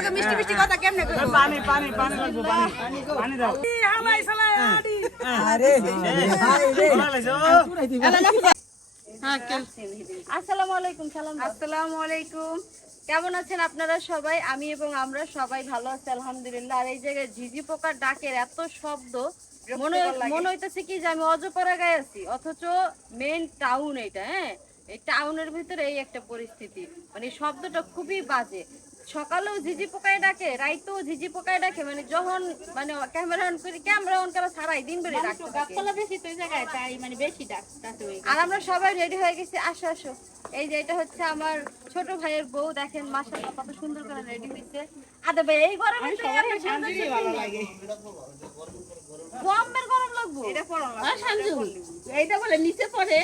লগে মিষ্টি মিষ্টি কথা কেমনে কইব পানি পানি পানি লাগবে পানি পানি দাও হালাই সালাই আডি আরে ভাই রে আসসালামু আলাইকুম। আসসালামু আলাইকুম। কেমন আছেন আপনারা সবাই? আমি এবং আমরা সবাই ভালো আছি আলহামদুলিল্লাহ। আর এই জায়গায় ঝিঝি পোকার ডাকের এত শব্দ, মনে হইতেছে কি যে আমি অজপাড়া গায়ে আছি, অথচ মেইন টাউন এটা। হ্যাঁ, এই টাউনের ভিতরে এই একটা পরিস্থিতি, মানে শব্দটা খুবই বাজে। সকালেও ঝিঝি পোকায় ডাকে, রাইতেও ঝিঝি পোকায় ডাকে, মানে যখন মানে ক্যামেরা অন করা ছাড়াই দিন বেড়ে ডাকতে থাকে। বেশি তো জায়গায় তাই মানে বেশি ডাকতে হই। আর আমরা সবাই রেডি হয়ে গেছি, আসো আসো। এই যে এটা হচ্ছে আমার ছোট ভাইয়ের বউ, দেখেন মাশাআল্লাহ কত সুন্দর করে রেডি হইছে। আদে ভাই এই গরমে তো এত সুন্দর ভালো লাগে। গরমের গরম লাগবো এটা পড়ো না। আর সঞ্জু এইটা বলে নিচে পড়ে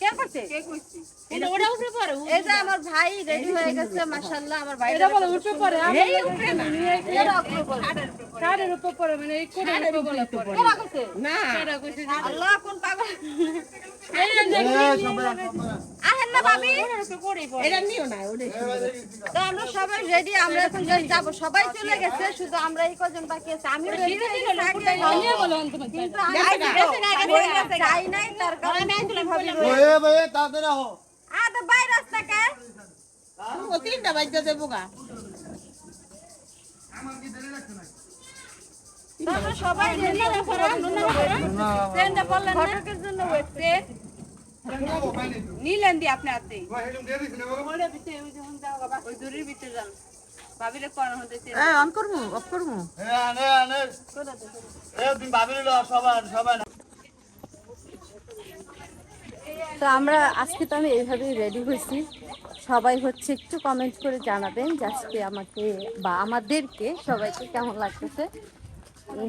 কে করছে? কে কইছি এটা ওটা উপরে পড়ে। এই যে আমার ভাই রেডি হয়ে গেছে মাশাআল্লাহ। আমার ভাই এটা বলে উপরে পড়ে এই উপরে না, এর উপরে পড়ে, কারের উপরে পড়ে মানে এই কোণের উপরে পড়ে। কেরা করছে? না কেরা কইছে আল্লাহ কোন পাগল। এই আহেন না ভাবি, এটা নিও না ওটা। তো আমরা সবাই রেডি, আমরা এখন যাব। সবাই চলে গেছে, শুধু আমরা এই কজন বাকি আছে। আমি রেডি হয়ে গেছি, কিন্তু আমি যাই নাই, তার কারণে ভাবি ওয়ে ভাই তাড়াতাড়ি আহো আদা বাই রাস্তা কা ও তিনটা বাজতে দেবো গা। তো আমরা সবাই রেডি ট্রেনটা বললেন ফটকের জন্য হচ্ছে নিলেন দি আপনি আতে ওই দূরের ভিতরে যান। ভাবিরে কোন হতেছে অন করমু অফ করমু। আনে আনে এ তুমি ভাবিলে সবাই সবাই তো আমরা আজকে তো আমি এইভাবেই রেডি হয়েছি। সবাই হচ্ছে একটু কমেন্ট করে জানাবেন যে আজকে আমাকে বা আমাদেরকে সবাইকে কেমন লাগতেছে।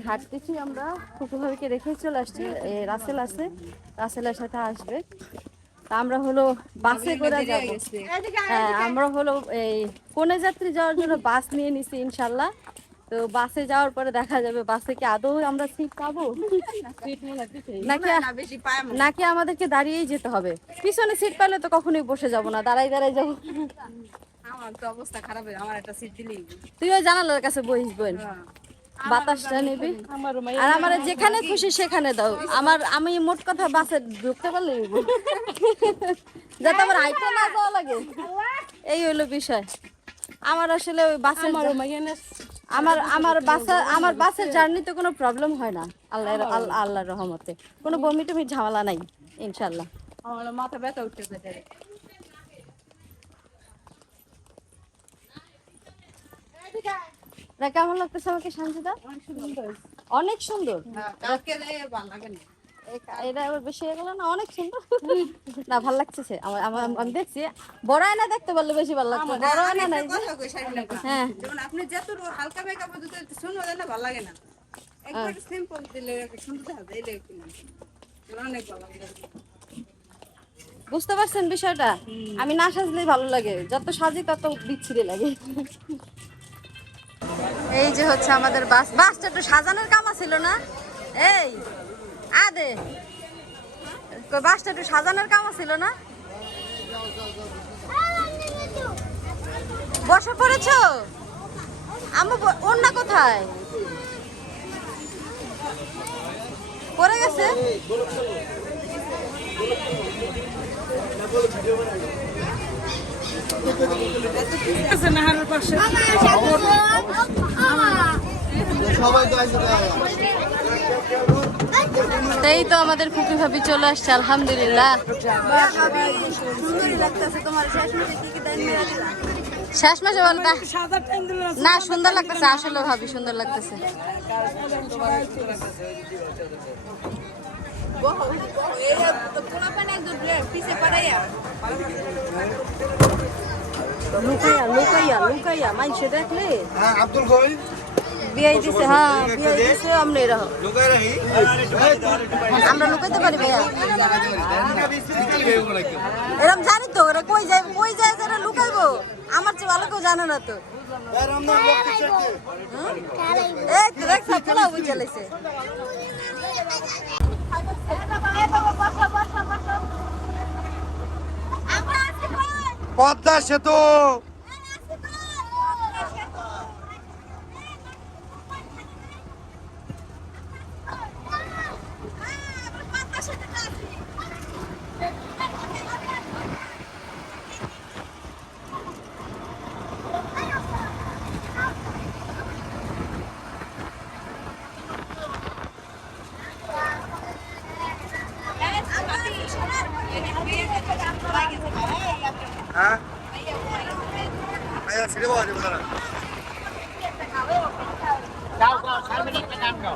হাঁটতেছি আমরা, ফুকুভাবিকে রেখে চলে আসছি। রাসেল আছে, রাসেলের সাথে আসবে। তা আমরা হলো বাসে করে যাবো। হ্যাঁ, আমরা হলো এই কনে যাত্রী যাওয়ার জন্য বাস নিয়ে নিছি ইনশাল্লাহ। তো বাসে যাওয়ার পরে দেখা যাবে বাসে কি আদৌ আমরা সিট পাবো নাকি আমাদেরকে দাঁড়িয়েই যেতে হবে। পিছনে সিট পেলে তো কখনোই বসে যাব না, দাঁড়াই দাঁড়াই যাবো। আমার তো অবস্থা খারাপ হয়ে, আমার একটা সিট দিলেই। তুই ওই জানালার কাছে বসিস বোন, বাতাসটা নিবি। আর আমার যেখানে খুশি সেখানে দাও। আমি মোট কথা বাসে ঢুকতে পারলে যাতে আমার আইটা না যাওয়া লাগে, এই হইলো বিষয়। আমার আসলে ওই বাসের আমার বাসের জার্নিতে কোনো প্রবলেম হয় না আল্লাহর রহমতে। কোনো বমি টমি ঝামেলা নাই ইনশাল্লাহ। আমার মাথা ব্যথা উঠতেছে। কেমন লাগতেছে আমাকে সঞ্জিদা? অনেক সুন্দর। এটা আবার বেশি হয়ে গেল না? অনেক সুন্দর না, ভালো লাগতেছে আমার। আমি দেখছি বড় আয়না দেখতে পারলে বেশি ভালো লাগতো। বড় আয়না নাই যে। হ্যাঁ, যেমন আপনি যত হালকা মেকআপ দিতে সুন্দর না, ভালো লাগে না। একবার সিম্পল দিলে সুন্দর হবে, এই লাগে অনেক ভালো লাগে। বুঝতে পারছেন বিষয়টা? আমি না সাজলেই ভালো লাগে, যত সাজি তত বিচ্ছিরি লাগে। এই যে হচ্ছে আমাদের বাসটা একটু সাজানোর কাম ছিল না? এই আদে বাসটা একটু সাজানোর কাম ছিল না? বসে পড়েছো? অন্য কোথায় পড়ে গেছে? এই তো আমাদের ফুপি ভাবি চলে আসছে আলহামদুলিল্লাহ। শেষ মাসে বল না, সুন্দর লাগতেছে আসলে ভাবি, সুন্দর লাগতেছে। লুকাইয়া মাইসে দেখলে আব্দুল কই বিয়াই দিছে। হ্যাঁ, বিয়াই দিছে। আমরা এরকম আমরা লুকাইতে পারি ভাইয়া, এরকম জানি তো। ওরা কই যায় যারা লুকাইবো, আমার চেয়ে ভালো কেউ জানে না তো। এই তো দেখ পোলা বুঝে লাইছে। পদ্মা সেতু যাও যাও সামনে একটা গান গাও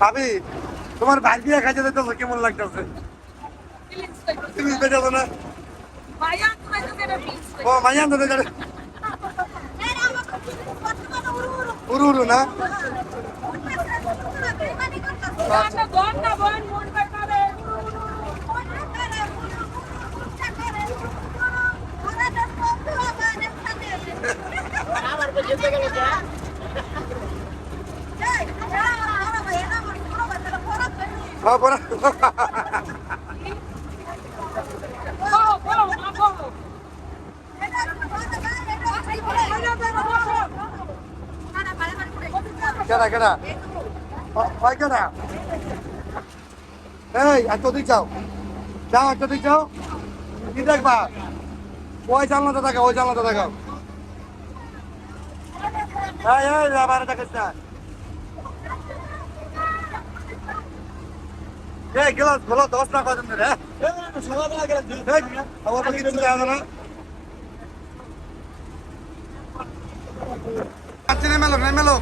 ভাবি তোমার ভাই বিয়ে খাইতে যেতে কেমন লাগতেছে তুমি বেজাবো না ও মাইয়া তো বেজাবে উরু উরু না হ্যাঁ পড়া কেডা কেডা ওই কেডা এই এত দিক যাও যাও এত দিক যাও কি দেখবা ওই জানলাটা দেখাও ওই জানলাটা দেখাও এই এই আবার দেখাস না এই গ্লাস খোলো 10 টাকা কত রে সকালবেলা গেলে দেখ আবার কি দিতে হবে না আচ্ছা নেমেলো নেমেলো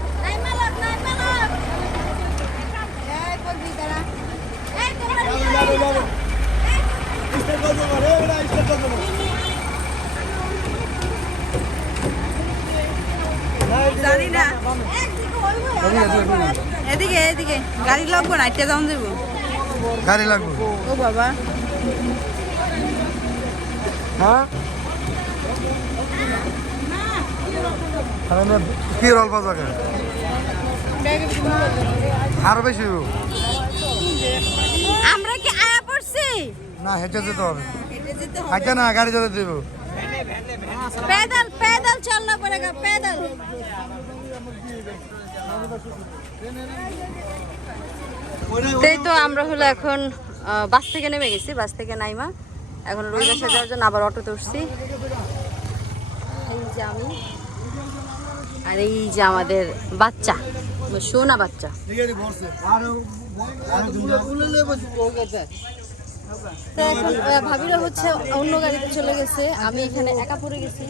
জানি না এদিকে এদিকে গাড়ি লাগবো না এটা দাম দেবো গাড়ি লাগবে ও বাবা হ্যাঁ কি রল বাজাকে আরো বেশি আমরা কি আয়া পড়ছি না হেঁটে যেতে হবে হাঁটে না গাড়ি যেতে দেবো पैदल पैदल चलना पड़ेगा पैदल তাই তো আমরা হলো এখন বাস থেকে নেমে গেছি বাস থেকে নাইমা এখন রুইবাসা যাওয়ার জন্য আবার অটোতে উঠছি এই যে আমি আর এই যে আমাদের বাচ্চা সোনা বাচ্চা তো এখন ভাবিরা হচ্ছে অন্য গাড়িতে চলে গেছে আমি এখানে একা পড়ে গেছি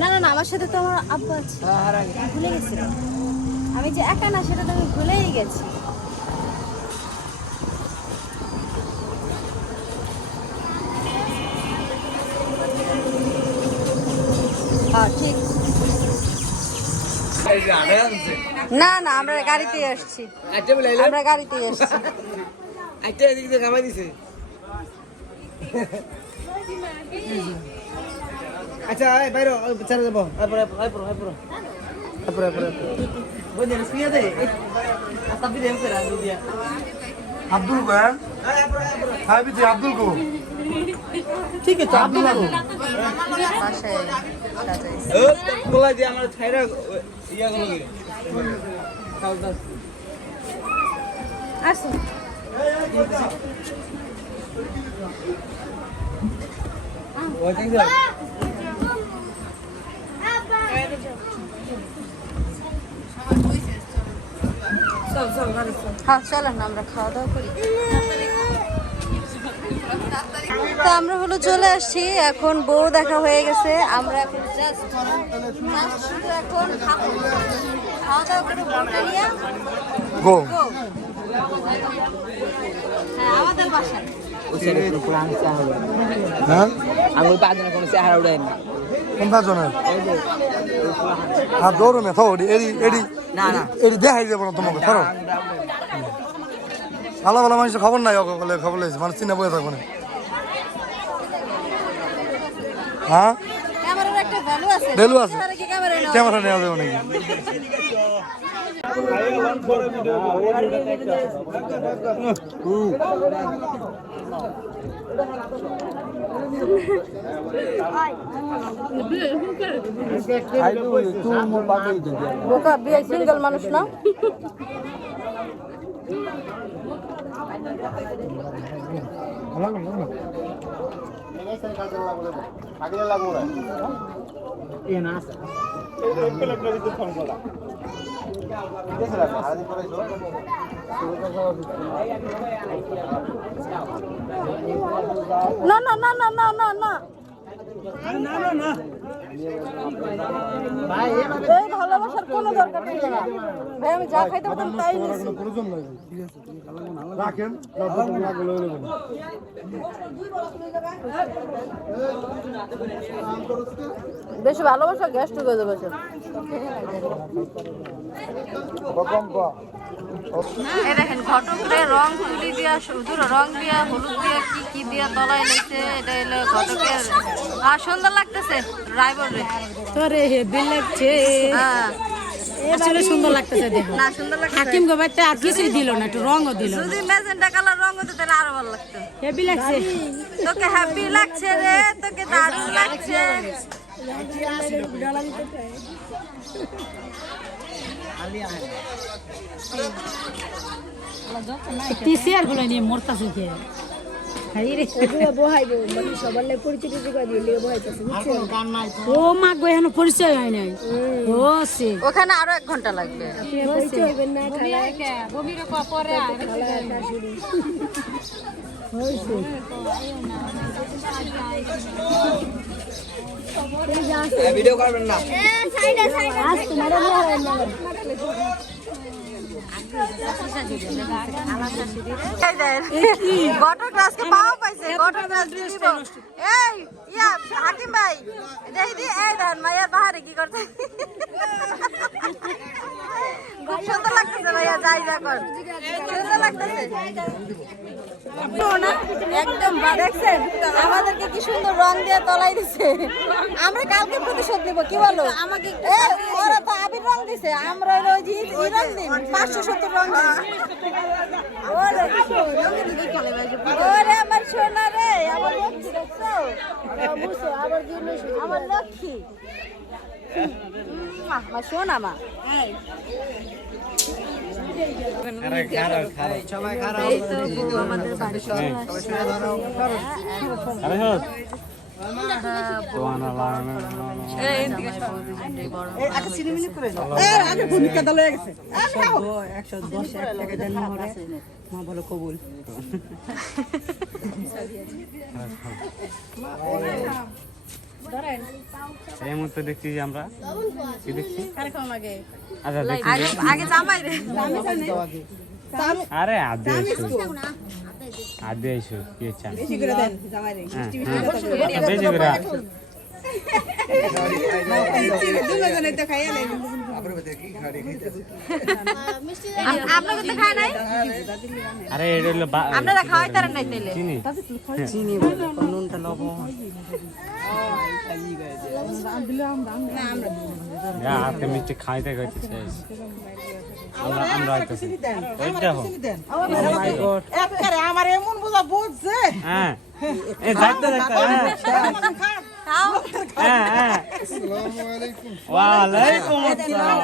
না না না আমার সাথে তো আমার আব্বু আছে ভুলে গেছিলাম আমি যে একা না সেটা তো আমি ভুলেই গেছি হ্যাঁ ঠিক না না আমরা গাড়িতেই আসছি আমরা গাড়িতেই আসছি একটা এদিক দিয়ে কামাই দিছে আচ্ছা এই বাইরে ছেড়ে দেবো আইপুর আইপুর আইপুর আইপুর আইপুর ওই যে শুয়ে দে আচ্ছা বিদেম করে আমি দিয়া আব্দুল কো হ্যাঁ বিজি আব্দুল কো ঠিক আছে আব্দুল কো বাসায় সাজাইছি ও বলা যে আমার ছাইরা ইয়া গুলো কি খাও দাও আসুন ওই দিন যাও হ্যাঁ চলেন না আমরা খাওয়া দাওয়া করি তো আমরা হলো চলে আসছি এখন বউ দেখা হয়ে গেছে আমরা এখন জাস্ট শুধু এখন খাওয়া দাওয়া করে বউটা নিয়ে গো go। হ্যাঁ আমাদের বাসায় হ্যাঁ আমি পাঁচজনের কোনো চেহারা উড়াই না কোন জনের আর দৌড়ো না থাও এডি এডি না না এডি দেখাই দেবো না তোমাকে ধরো ভালো ভালো মানুষের খবর নাই বলে খবর লেগেছে মানুষ চিনে বয়ে থাকবো না হ্যাঁ ক্যামেরার একটা ভ্যালু আছে ভ্যালু আছে ক্যামেরা কি ক্যামেরা না ক্যামেরা নেওয়া যাবে নাকি বোকা বিয়ে সিঙ্গেল মানুষ না ভালো আগলে লাগবো না এ না আছে এই প্লেটটা দিতে ফোন করা দেখছ না আদি করাইছো না না না না না না না ভাই এই ভালোবাসার কোনো দরকার নেই না ভাই আমি যা খাইতে পারতাম তাই নিয়েছি প্রয়োজন নাই ঠিক আছে রাখেন লাগলো নেবেন বেশি ভালোবাসা গ্যাস টুকে যাবে এই দেখেন ঘটকরে রং তুলি দিয়া শুধু রং দিয়া হলুদ দিয়া কি দিয়া তলায় লেগছে এটা হলো ঘটকের সুন্দর লাগতেছে ড্রাইভার রে তোরে হেভি লাগছে হ্যাঁ আসলে সুন্দর লাগতেছে দেখো না সুন্দর লাগছে হাকিম গোবাইতে আর কিছুই দিল না একটু রঙও দিল না যদি ম্যাজেন্টা কালার রং হতো তাহলে আরো ভালো লাগতো হেভি লাগছে তোকে হ্যাপি লাগছে রে তোকে দারুণ লাগছে টিসিআর গুলো নিয়ে মরতাছে কে ও মা গো এখনো পরিচয় হয় নাই ও সে ওখানে আরো 1 ঘন্টা লাগবে ভিডিও করবেন না ঘটক রাজকে পাওয়া পাইছে ঘটক রাজ দিব এই ইয়া হাকিম ভাই দেখি দি এই ধান মাইয়া বাহারে কি করতে খুব সুন্দর লাগতেছে ভাইয়া যাই যা কর সুন্দর লাগতেছে একদম দেখছেন আমাদেরকে কি সুন্দর রং দিয়ে তলাই দিছে আমরা কালকে প্রতিশোধ নিব কি বলো আমাকে ওরা তো আবির রং দিছে আমরা ওই যে ই রং দিন 570 রং দিন ওরে আমার সোনা রে আমার লক্ষ্মী দেখছো বুঝছো আমার লক্ষ্মী আমার সোনা মা এই তো বউ আমাদের বাড়ি চলে মা বলো কবুল এই মুহূর্তে দেখছি যে আমরা কি দেখছি আচ্ছা আগে জামাই রে আরে আদে আইসো কি চান বেশি করে দেন জামাই রে বেশি করে দুজনে তো খাইয়া নেই আপনাকে তো খায় নাই আরে এটা হলো আপনারা খাওয়াই তারেন নাই তাইলে চিনি চিনি নুনটা লবণ আপনি মিষ্টি খাইতে খাইতে শেষ আমরা আইতেছি ওই দেখো আমার এমন বোঝা বুঝছে হ্যাঁ এই যাইতে যাইতে খাও হ্যাঁ হ্যাঁ ওয়ালাইকুম আসসালাম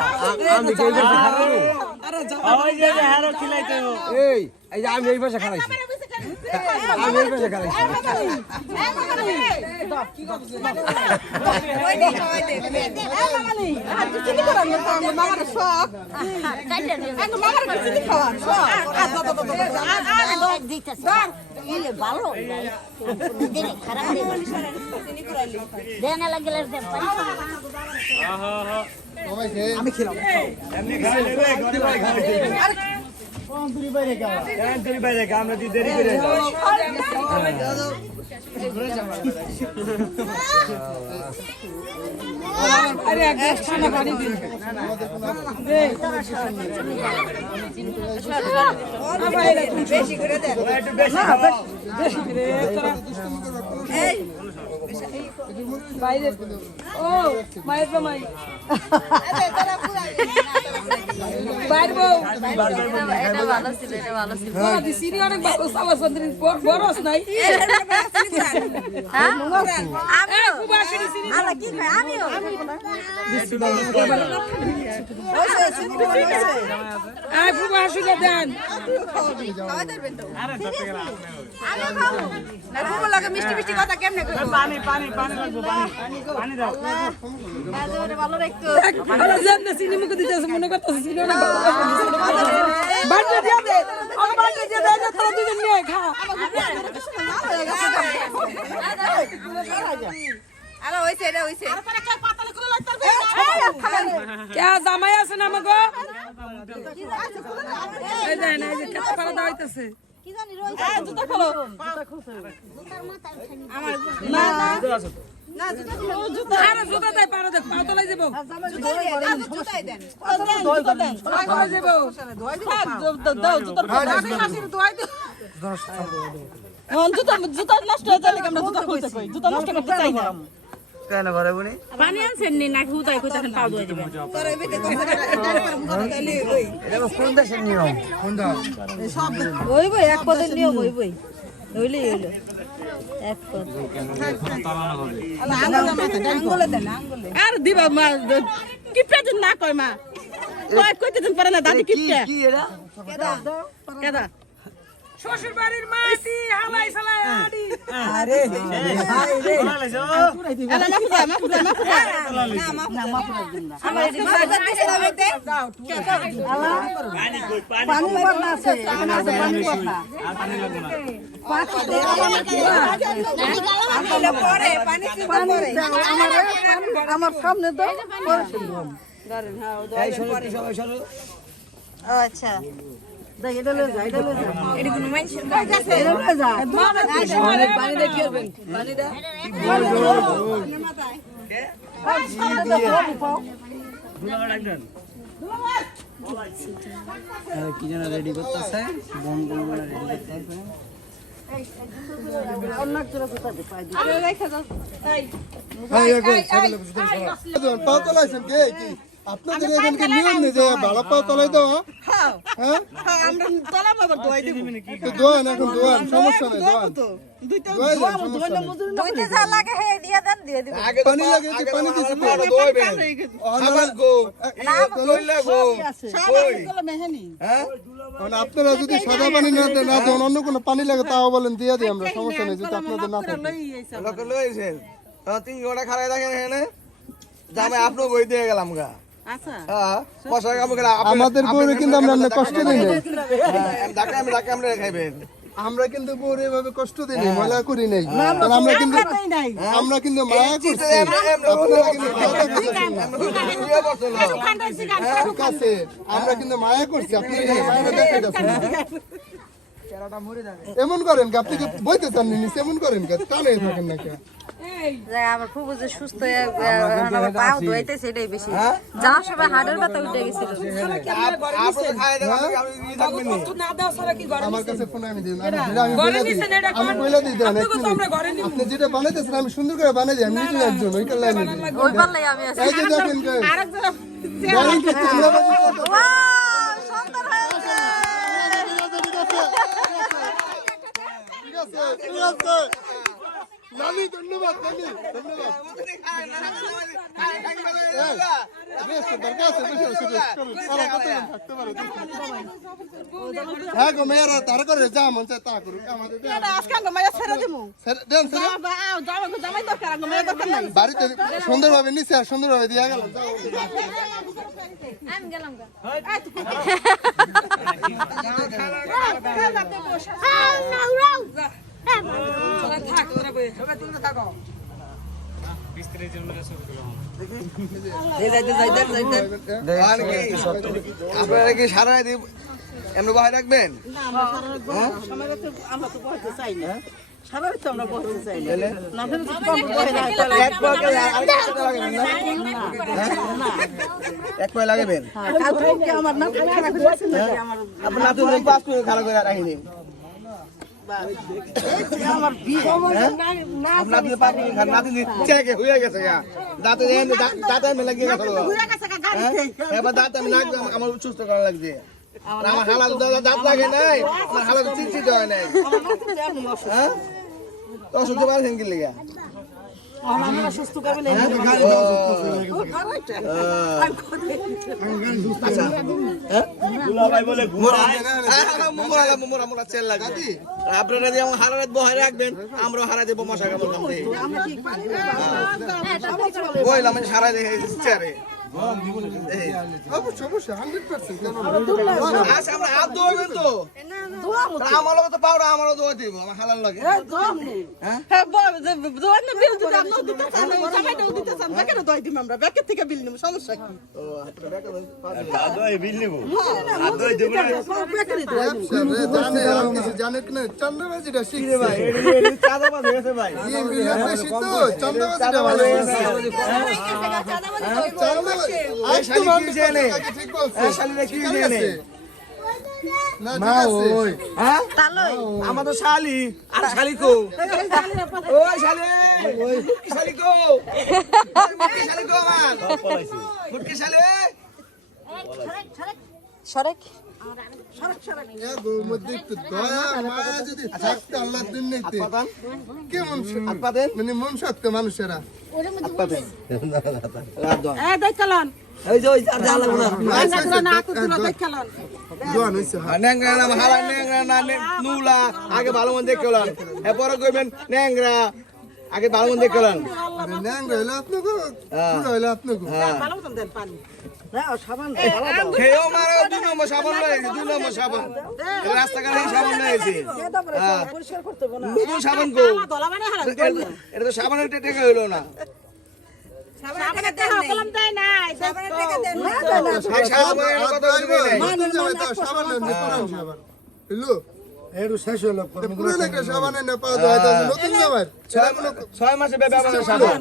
আমি কই পাশে খারাপ ওই যে হারো খিলাইতে এই যে আমি এই পাশে খারাইছি আমি এই পাশে খারাইছি আমি খেলাম আমরা দি দেরি করে আরে এক গ্লাস ঠান্ডা পানি দিন বেশি করে দেন একটু বেশি খাওয়া এই বাইরে ও মায়ের জামাই বাইরবো এটা ভালো ছিল, এটা ভালো ছিল। সিরি অনেক ভালো সালা সন্দ্রি বড়স নাই হ্যাঁ? আমিও আলা কি খাই আমিও আই ফুবা হাসুলে দেন আমিও খাবো। না খুব লাগে মিষ্টি মিষ্টি কথা কেমনে কইবো পানি লাগবে পানি দাও বাজে ওরে ভালো রাখতো। আলা জান সিনি মুখ দিতেছে মনে করতেছে সিনি অনেক ভালো বাড়তে দিয়া দে আমার বাড়তে দিয়া দে না তোরা দুজন নিয়ে খা আরে হইছে এটা হইছে কে জামাই আছে না আমাগো এই দেন এই যে কত পাড়া দাইতেছে না জুতা দিলে আরে জুতা দেয় পাড়া দেখ পাও তলাই যাবো জুতাই দেন তলাই যাবো কেন ঘরে বনি পানি আনছেন নি নাকি হুতাই কইতাছেন পাও দই দিবেন তোর এই ভিতরে কথা ডাইপার মুখ দিলে ওই এটা কোন দেশের নিয়ম কোনটা ওই বই এক পদের নিয়ম ওই বই হইলে হইলো এক পদ আঙ্গুলে দেন আঙ্গুলে আর দিবা মা কিপটা দিন না কয় মা কয় কইতে দিন পারে না দাদি কিপটা কি এটা কেদা শ্বশুর বাড়ির মাটি হালাই সালাই আডি আরে এলা মা ফুটা আমার এই বাজার দিছে না বেতে পানি পড়না আছে এখানে আছে পানি পড়না আঙ্গুলে পড়ে পানি কি পড়ে আমার সামনে তো ধরেন হ্যাঁ ও এই শোনো কি সবাই শোনো আচ্ছা। দেখ এটা লয়ে যা এটা লয়ে যা এডি কোনো মানুষের কাজ আছে এটা লয়ে যা পানি দে কি করবেন পানি দে কি যেন রেডি করতেছে বোন বোন রেডি করতেছে আরে রেখে দাও পাও তলাইছেন কে কি আপনাদের এখানে কি নিয়ম নেই যে ভালো পাও তলাই দাও হ্যাঁ আমরা তলাম আবার দোয়াই দেব তো দোয়ান এখন দোয়ান সমস্যা নাই দোয়ান দুইটা দোয়ান সমস্যা নাই দুইটা যা লাগে হে দিয়ে দেন দিয়ে দিব। পানি লাগে যে পানি দিছি তো সাবাস গো লইলা গো মেহানি মানে আপনারা যদি সাদা পানি না দেন না দেন অন্য কোনো পানি লাগে তাও বলেন দিয়ে দিই আমরা সমস্যা নেই যদি আপনাদের না থাকে লোক লইছেন 3 ঘন্টা খাড়াই থাকেন এখানে জামাই আপনাকে কই দিয়ে গেলাম গা আচ্ছা হ্যাঁ পয়সা কাম করে আমাদের পরে কিন্তু আমরা অনেক কষ্ট দিই নাই ডাকে আমরা খাইবেন আমরা কিন্তু পরে এভাবে কষ্ট দিই নাই মজা করি নাই কারণ আমরা কিন্তু মায়া করছি আপনারা কিন্তু ফায়দা করছেন ঠিক আছে আমরা কিন্তু মায়া করছি আপনি কিন্তু মায়া দেখাইতেছেন এমন করেন কি আপনি কি বইতে চান নি এমন করেন কি টানে থাকেন নাকি যাই আমার ফুবু যে সুস্থ হয়ে আমার পাও ধুইতে সেটাই বেশি। যাওয়ার সময় হাড়ের ব্যথা উঠে গেছিল। না দাও সারা কি ঘরে আমার কাছে ফোন আমি দিন আমি বলে দিই দেন আপনি যেটা বানাইতেছেন আমি সুন্দর করে বানাই দিই আমি নিজে একজন ওই কাল লাইনে ওই পাল্লাই আমি আছি। এই যে দেখেন আরেকজন গ্যারান্টি চিন্তাবাজি ওয়াও সুন্দর হয়েছে। ঠিক আছে ঠিক আছে নানি ধন্যবাদ নানি ধন্যবাদ হ্যাঁ গো মেয়েরা তার করে যা মন চায় তা করুক আমাদের দেন বাড়িতে সুন্দরভাবে নিচে আর সুন্দরভাবে দিয়া গেল আমি গেলাম গা। আপনারা কি সারা দিব এমনি বাহাই রাখবেন এক পয় লাগাবেন আপনার নাতি পাস করে খারাপ করে রাখিনি নাতি হয়ে গেছে দাঁতে লাগিয়ে গেছে এবার দাঁত আমি লাগবে আমার সুস্থ করা লাগবে আর আমার হালাল দাঁত লাগে নাই আমার হালাল চিনচিত হয় নাই হ্যাঁ তো অসুস্থ পারছেন কি লেগে আপনারা যে আমার হারা রাত বহাই রাখবেন আমরাও হারা দেবো মশা কামড় কামড়ে বললাম সারা দেখে চেয়ারে অবশ্যই 100% আচ্ছা আমরা হাত ধোবেন তো আমারও তো পাউডার আমারও ধোয়া দিব আমার হালাল লাগে জানে কিনা চন্দ্রবাজিটা শিখছে ভাই চাঁদাবাজ হয়েছে ভাই বেশি তো চন্দ্রবাজিটা ভালো ঠিক বলছে না ওই আমাদের শালি আর শালি কো ওই শালি মুটকি শালি কো মুটকি শালি কো আমার মুটকি শালি সরেক মধ্যে একটু দয়া মায়া যদি থাকতে আল্লাহর দিন নিতে কেমন মানে মন শক্ত মানুষেরা ওই যে ওই আর জালা গুলো দোয়া হইছে ন্যাংরা না হালা ন্যাংরা না নুলা আগে ভালো মন দেখলাম এরপরে কইবেন ন্যাংরা আগে ভালো মন দেখলাম ন্যাংরা হইলো আপনাকে পুরো হইলো আপনাকে খেয়েও মারা 2 নম্বর সাবান লয়েছে 2 নম্বর সাবান রাস্তাঘাটে সাবান লয়েছে নতুন সাবান গো এটা তো সাবানের টাকা হইলো না ছয় মাসে ব্যবহার সাবান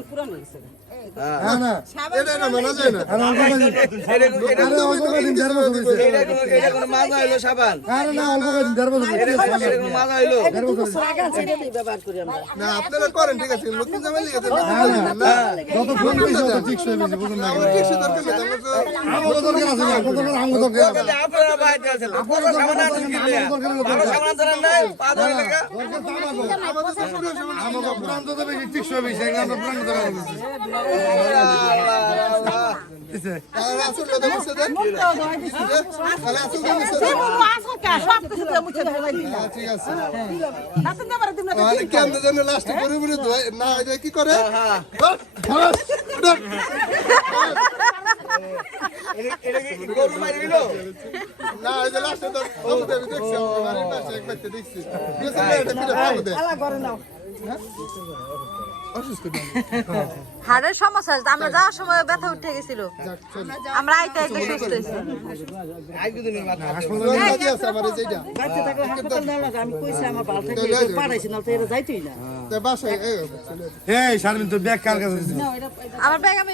মাজা হইলো সাবান মাজা হইলো না আপনারা করেন ঠিক আছে নতুন জামাই লিখে আপনারা বাইরে আছেন আপনারা সাবান আনছেন কি লিয়া ভালো সাবান আনছেন না পা ধরে লাগা কি করে গরু মারি দিল না লাস্টে দেখছি হাড়ের সমস্যা আছে আমরা যাওয়ার সময় ব্যথা উঠে গেছিল আমরা আইতে আইতে সুস্থ হয়েছি বাসায় আমার ব্যাগ আমি